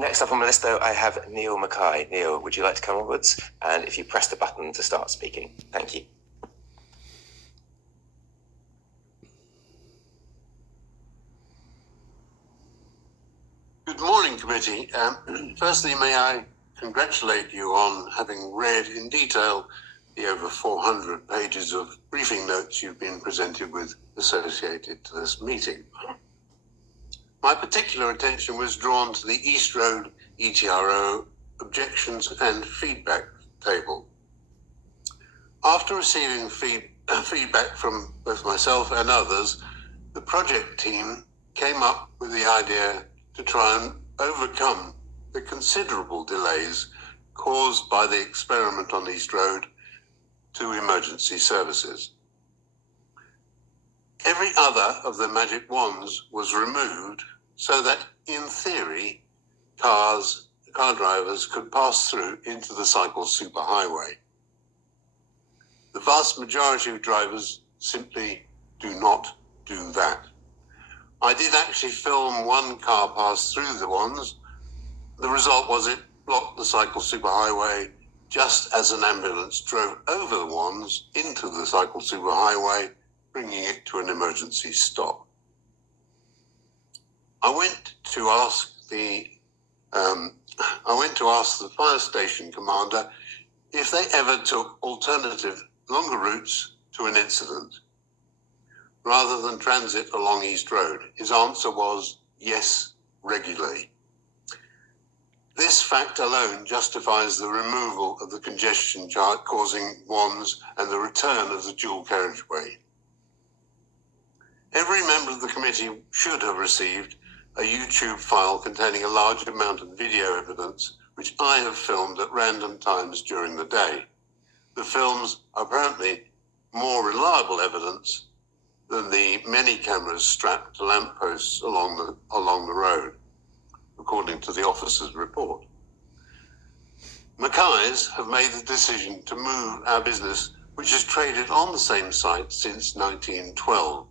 Next up on my list, though, I have Neil Mackay. Neil, would you like to come onwards? And if you press the button to start speaking. Thank you. Good morning, committee. Firstly, may I congratulate you on having read in detail the over 400 pages of briefing notes you've been presented with associated to this meeting. My particular attention was drawn to the East Road ETRO objections and feedback table. After receiving feedback from both myself and others, the project team came up with the idea to try and overcome the considerable delays caused by the experiment on East Road to emergency services. Every other of the magic wands was removed so that, in theory, car drivers could pass through into the cycle superhighway. The vast majority of drivers simply do not do that. I did actually film one car pass through the wands. The result was it blocked the cycle superhighway just as an ambulance drove over the wands into the cycle superhighway, bringing it to an emergency stop. I went to ask the fire station commander if they ever took alternative longer routes to an incident rather than transit along East Road. His answer was yes, regularly. This fact alone justifies the removal of the congestion chart causing wands and the return of the dual carriageway. Every member of the committee should have received a YouTube file containing a large amount of video evidence, which I have filmed at random times during the day. The films are apparently more reliable evidence than the many cameras strapped to lampposts along the road, according to the officer's report. Mackay's have made the decision to move our business, which has traded on the same site since 1912.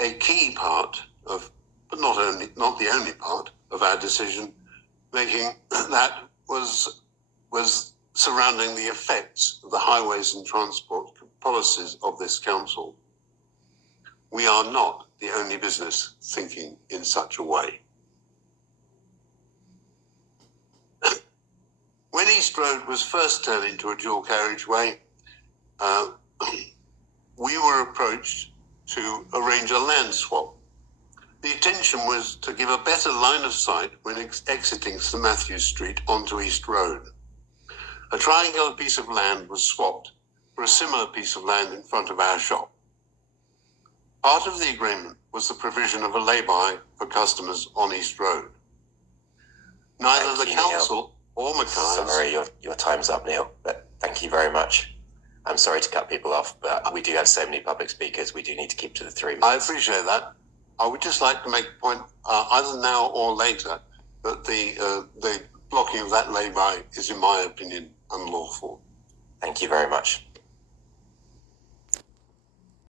A key part of, but not the only part of our decision making that was surrounding the effects of the highways and transport policies of this council. We are not the only business thinking in such a way. When East Road was first turned into a dual carriageway, we were approached to arrange a land swap. The intention was to give a better line of sight when exiting St Matthews Street onto East Road. A triangular piece of land was swapped for a similar piece of land in front of our shop. Part of the agreement was the provision of a lay-by for customers on East Road. Neither the council or Mackay's... Sorry, your time's up, Neil, but thank you very much. I'm sorry to cut people off, but we do have so many public speakers. We do need to keep to the 3 minutes. I appreciate that. I would just like to make a point, either now or later, that the blocking of that lay-by is, in my opinion, unlawful. Thank you very much.